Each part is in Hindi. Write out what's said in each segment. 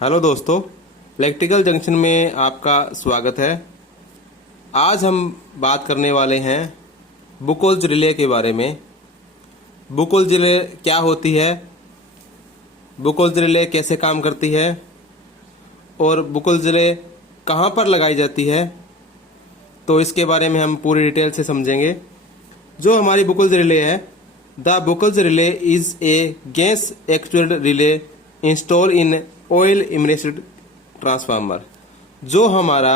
हेलो दोस्तों, इलेक्ट्रिकल जंक्शन में आपका स्वागत है। आज हम बात करने वाले हैं बुकोल्ज रिले के बारे में। बुकोल्ज रिले क्या होती है, बुकोल्ज रिले कैसे काम करती है और बुकोल्ज रिले कहाँ पर लगाई जाती है, तो इसके बारे में हम पूरी डिटेल से समझेंगे। जो हमारी बुकोल्ज रिले है, the Buchholz relay is a gas actuated relay install in oil immersed transformer. जो हमारा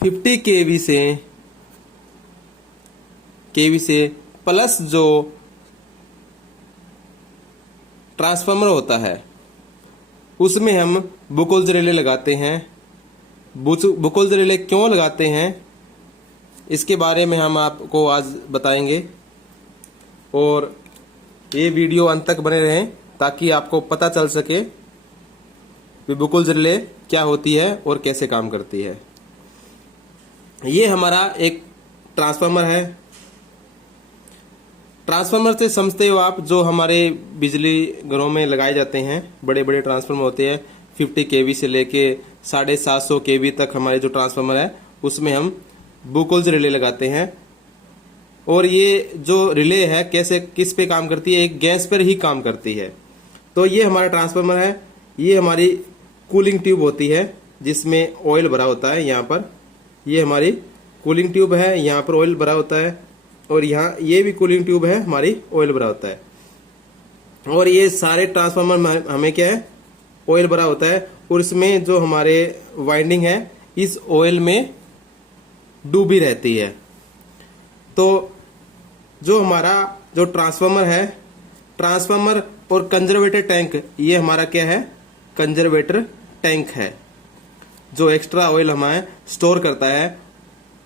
50 केवी से प्लस जो ट्रांसफार्मर होता है उसमें हम बुकोल्ज रिले लगाते हैं। बुकोल्ज रिले क्यों लगाते हैं इसके बारे में हम आपको आज बताएंगे और ये वीडियो अंत तक बने रहें ताकि आपको पता चल सके कि बुकोल्ज रिले क्या होती है और कैसे काम करती है। ये हमारा एक ट्रांसफार्मर है। ट्रांसफार्मर से समझते हो आप, जो हमारे बिजली घरों में लगाए जाते हैं, बड़े बड़े ट्रांसफार्मर होते हैं। 50 केवी से लेके 750 केवी तक हमारे जो ट्रांसफार्मर है उसमें हम बुकोल्ज रिले लगाते हैं। और ये जो रिले है कैसे किस पे काम करती है, एक गैस पर ही काम करती है। तो ये हमारा ट्रांसफार्मर है, ये हमारी कूलिंग ट्यूब होती है जिसमें ऑयल भरा होता है। यहाँ पर ये हमारी कूलिंग ट्यूब है, यहाँ पर ऑयल भरा होता है और यहाँ ये भी कूलिंग ट्यूब है, हमारी ऑयल भरा होता है। और ये सारे ट्रांसफार्मर में हमें क्या है, ऑयल भरा होता है और इसमें जो हमारे वाइंडिंग है इस ऑयल में डूबी रहती है। तो जो हमारा जो ट्रांसफार्मर है, ट्रांसफार्मर और कंजर्वेटर टैंक, ये हमारा क्या है, कंजर्वेटर टैंक है जो एक्स्ट्रा ऑयल हमें स्टोर करता है।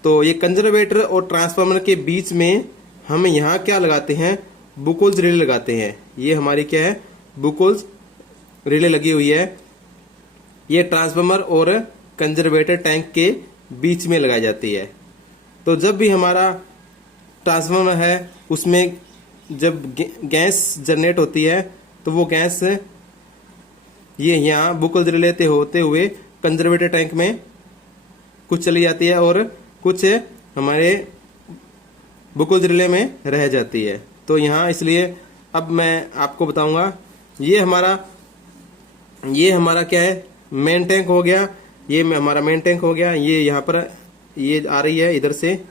तो ये कंजर्वेटर और ट्रांसफार्मर के बीच में हम यहाँ क्या लगाते हैं, बुकोल्ज रिले लगाते हैं। ये हमारी क्या है, बुकोल्ज रिले लगी हुई है। ये ट्रांसफार्मर और कंजर्वेटर टैंक के बीच में लगाई जाती है। तो जब भी हमारा ट्रांसफार्मर है उसमें जब गैस जनरेट होती है तो वो गैस ये यहाँ बुकोल्ज रिले होते हुए कंजर्वेटर टैंक में कुछ चली जाती है और कुछ हमारे बुकोल्ज रिले में रह जाती है। तो यहाँ इसलिए अब मैं आपको बताऊंगा, ये हमारा क्या है, मेन टैंक हो गया। ये हमारा मेन टैंक हो गया। ये यहाँ पर ये आ रही है इधर से,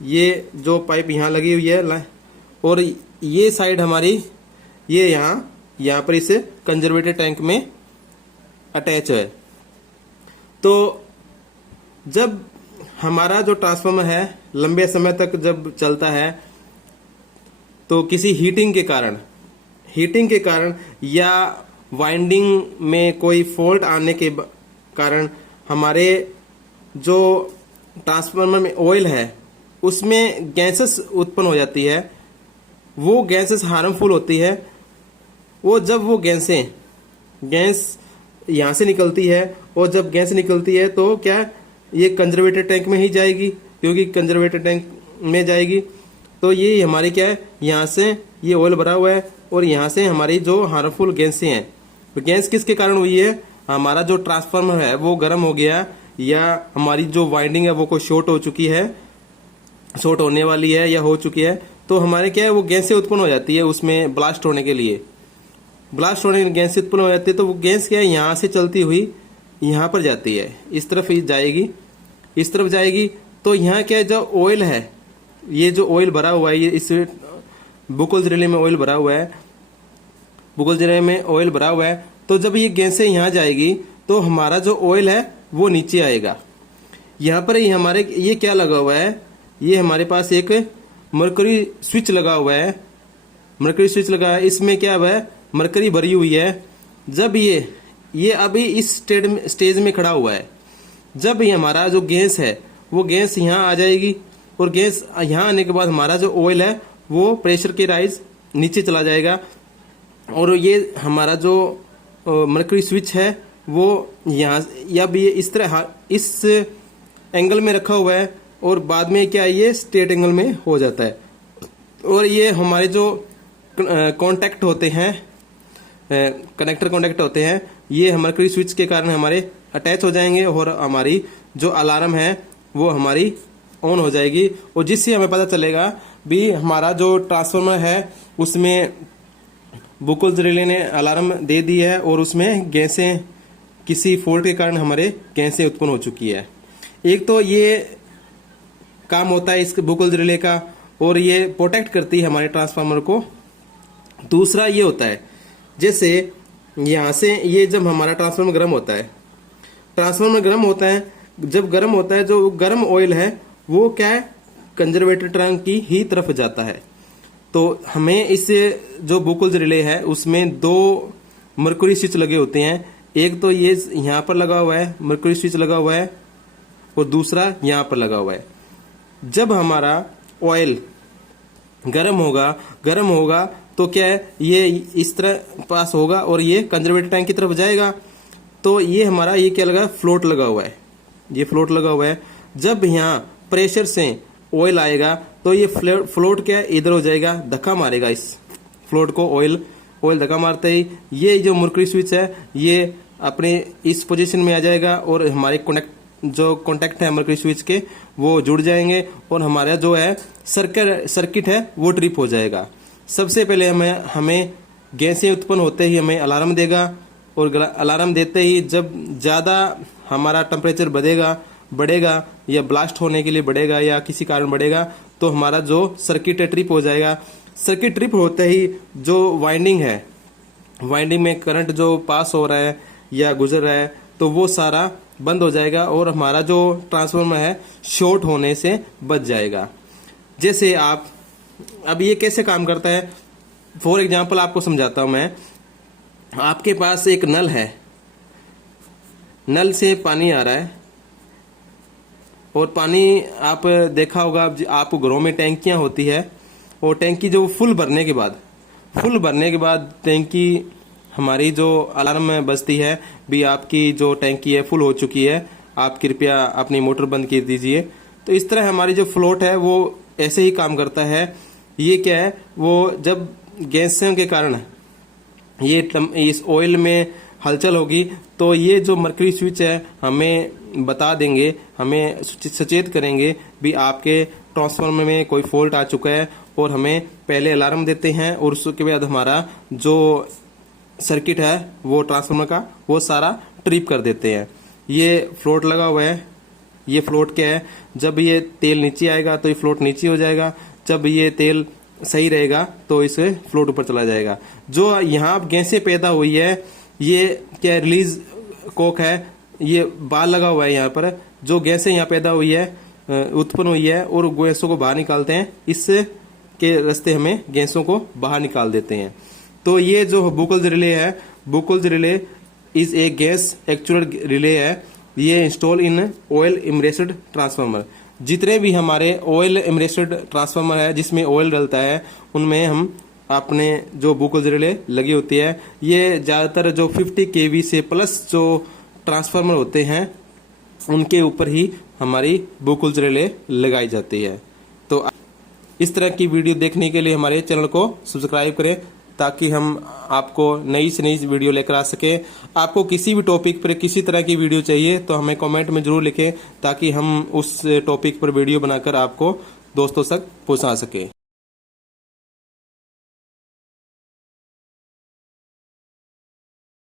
ये जो पाइप यहाँ लगी हुई है और ये साइड हमारी ये यहाँ पर इस कंजर्वेटर टैंक में अटैच है। तो जब हमारा जो ट्रांसफार्मर है लंबे समय तक जब चलता है तो किसी हीटिंग के कारण या वाइंडिंग में कोई फॉल्ट आने के कारण हमारे जो ट्रांसफार्मर में ऑयल है उसमें गैसेस उत्पन्न हो जाती है। वो गैसेस हार्मफुल होती है। वो जब वो गैस यहाँ से निकलती है और जब गैस निकलती है तो क्या ये कंजर्वेटर टैंक में ही जाएगी, क्योंकि कंजर्वेटर टैंक में जाएगी तो ये हमारी क्या है, यहाँ से ये ऑयल भरा हुआ है और यहाँ से हमारी जो हार्मफुल गैसें हैं, तो गैस किसके कारण हुई है, हमारा जो ट्रांसफार्मर है वो गर्म हो गया या हमारी जो वाइंडिंग है वो कोई शॉर्ट हो चुकी है, शॉर्ट होने वाली है या हो चुकी है। तो हमारे क्या है, वो गैसें उत्पन्न हो जाती है उसमें ब्लास्ट होने के लिए, ब्लास्ट होने की गैस उत्पन्न हो जाती है। तो वो गैस क्या है, यहाँ से चलती हुई यहाँ पर जाती है, इस तरफ जाएगी, इस तरफ जाएगी। तो यहाँ क्या है, जो ऑयल है, ये जो ऑयल भरा हुआ है, ये इस बुकोल्ज रिले में ऑयल भरा हुआ है, बुकोल्ज रिले में ऑयल भरा हुआ है। तो जब ये गैसें यहाँ जाएगी तो हमारा जो ऑयल है वो नीचे आएगा। यहाँ पर ही हमारे ये क्या लगा हुआ है, ये हमारे पास एक मरकरी स्विच लगा हुआ है, मरकरी स्विच लगा है। इसमें क्या है, मरकरी भरी हुई है। जब ये अभी इस स्टेज में खड़ा हुआ है, जब ये हमारा जो गैस है वो गैस यहाँ आ जाएगी और गैस यहाँ आने के बाद हमारा जो ऑयल है वो प्रेशर के राइज नीचे चला जाएगा और ये हमारा जो मरकरी स्विच है वो यहाँ या भी इस तरह इस एंगल में रखा हुआ है और बाद में क्या ये स्ट्रेट एंगल में हो जाता है। और ये हमारे जो कांटेक्ट होते हैं कनेक्टर कॉन्टेक्ट होते हैं, ये मरकरी स्विच के कारण हमारे अटैच हो जाएंगे और हमारी जो अलार्म है वो हमारी ऑन हो जाएगी। और जिससे हमें पता चलेगा भी हमारा जो ट्रांसफार्मर है उसमें बुकुल्स रिले ने अलार्म दे दी है और उसमें गैसें किसी फॉल्ट के कारण हमारे गैसें उत्पन्न हो चुकी है। एक तो ये काम होता है इस बुकुल्स रिले का और ये प्रोटेक्ट करती है हमारे ट्रांसफार्मर को। दूसरा ये होता है जैसे यहाँ से ये जब हमारा ट्रांसफार्मर गर्म होता है, ट्रांसफार्मर गर्म होता है, जब गर्म होता है जो गर्म ऑयल है वो क्या है कंजर्वेटर टैंक की ही तरफ जाता है। तो हमें इस जो बुकुल्स रिले है उसमें 2 मरकरी स्विच लगे होते हैं। एक तो ये यहाँ पर लगा हुआ है मरकरी स्विच लगा हुआ है और दूसरा यहाँ पर लगा हुआ है। जब हमारा ऑयल गर्म होगा तो क्या है ये इस तरह पास होगा और ये कंजर्वेटर टैंक की तरफ जाएगा। तो ये हमारा ये क्या लगा फ्लोट लगा हुआ है, ये फ्लोट लगा हुआ है। जब यहाँ प्रेशर से ऑयल आएगा तो ये फ्लोट क्या है इधर हो जाएगा, धक्का मारेगा इस फ्लोट को। ऑयल धक्का मारते ही ये जो मरकरी स्विच है ये अपने इस पोजीशन में आ जाएगा और हमारे कॉन्टेक्ट है मरकरी स्विच के वो जुड़ जाएंगे और हमारा जो है सर्किट है वो ट्रिप हो जाएगा। सबसे पहले हमें गैसें उत्पन्न होते ही हमें अलार्म देगा और अलार्म देते ही जब ज़्यादा हमारा टेम्परेचर बढ़ेगा या ब्लास्ट होने के लिए बढ़ेगा या किसी कारण बढ़ेगा तो हमारा जो सर्किट है ट्रिप हो जाएगा। सर्किट ट्रिप होते ही जो वाइंडिंग में करंट जो पास हो रहा है या गुजर रहा है तो वो सारा बंद हो जाएगा और हमारा जो ट्रांसफार्मर है शॉर्ट होने से बच जाएगा। जैसे अब ये कैसे काम करता है, फॉर एग्जांपल आपको समझाता हूं मैं। आपके पास एक नल है, नल से पानी आ रहा है और पानी आप देखा होगा आपको घरों में टैंकियां होती है और टैंकी जो फुल भरने के बाद टैंकी हमारी जो अलार्म बजती है भी आपकी जो टैंकी है फुल हो चुकी है, आप कृपया अपनी मोटर बंद कर दीजिए। तो इस तरह हमारी जो फ्लोट है वो ऐसे ही काम करता है। ये क्या है वो जब गैसों के कारण ये इस ऑयल में हलचल होगी तो ये जो मरकरी स्विच है हमें बता देंगे, हमें सचेत करेंगे भी आपके ट्रांसफार्मर में कोई फॉल्ट आ चुका है और हमें पहले अलार्म देते हैं और उसके बाद हमारा जो सर्किट है वो ट्रांसफार्मर का वो सारा ट्रिप कर देते हैं। ये फ्लोट लगा हुआ है, ये फ्लोट क्या है जब ये तेल नीचे आएगा तो ये फ्लोट नीचे हो जाएगा, जब ये तेल सही रहेगा तो इसे फ्लोट ऊपर चला जाएगा। जो यहाँ गैसें पैदा हुई है ये क्या रिलीज कोक है, ये बाल लगा हुआ है यहाँ पर, जो गैसें यहाँ पैदा हुई है उत्पन्न हुई है और गैसों को बाहर निकालते हैं, इससे के रास्ते हमें गैसों को बाहर निकाल देते हैं। तो ये जो बुकुल्स रिले है, Buchholz relay is a gas actual relay है, ये install in oil immersed transformer. जितने भी हमारे ऑयल इमरेस्ड ट्रांसफार्मर है जिसमें ऑयल डलता है उनमें हम अपने जो बुकुल्स रिले लगी होती है। ये ज्यादातर जो 50 kV से प्लस जो ट्रांसफार्मर होते हैं उनके ऊपर ही हमारी बुकुल्स रिले लगाई जाती है। तो इस तरह की वीडियो देखने के लिए हमारे चैनल को सब्सक्राइब करें ताकि हम आपको नई से नई वीडियो लेकर आ सके। आपको किसी भी टॉपिक पर किसी तरह की वीडियो चाहिए तो हमें कमेंट में जरूर लिखें ताकि हम उस टॉपिक पर वीडियो बनाकर आपको दोस्तों तक पहुंचा सके।